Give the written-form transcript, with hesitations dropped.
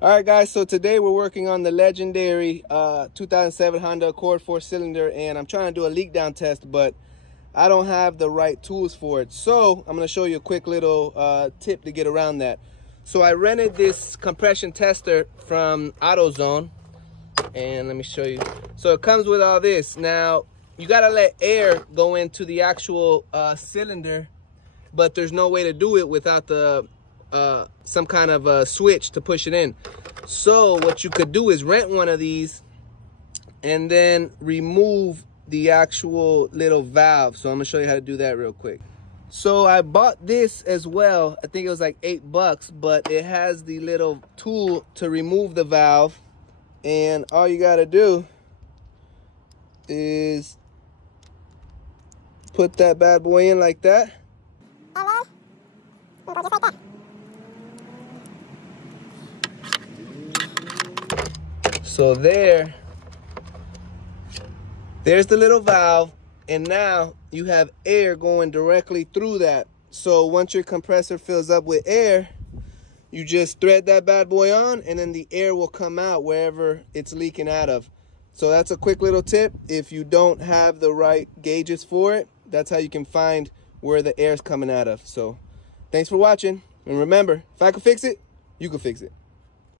All right, guys, so today we're working on the legendary 2007 Honda Accord 4-cylinder, and I'm trying to do a leak down test, but I don't have the right tools for it. So I'm going to show you a quick little tip to get around that. So I rented this compression tester from AutoZone, and let me show you. So it comes with all this. Now, you got to let air go into the actual cylinder, but there's no way to do it without the some kind of a switch to push it in. So what you could do is rent one of these and then remove the actual little valve. So I'm gonna show you how to do that real quick. So I bought this as well. I think it was like $8, but it has the little tool to remove the valve, and all you gotta do is put that bad boy in like that. So there's the little valve, and now you have air going directly through that. So once your compressor fills up with air, you just thread that bad boy on, and then the air will come out wherever it's leaking out of. So that's a quick little tip. If you don't have the right gauges for it, that's how you can find where the air's coming out of. So thanks for watching, and remember, if I can fix it, you can fix it.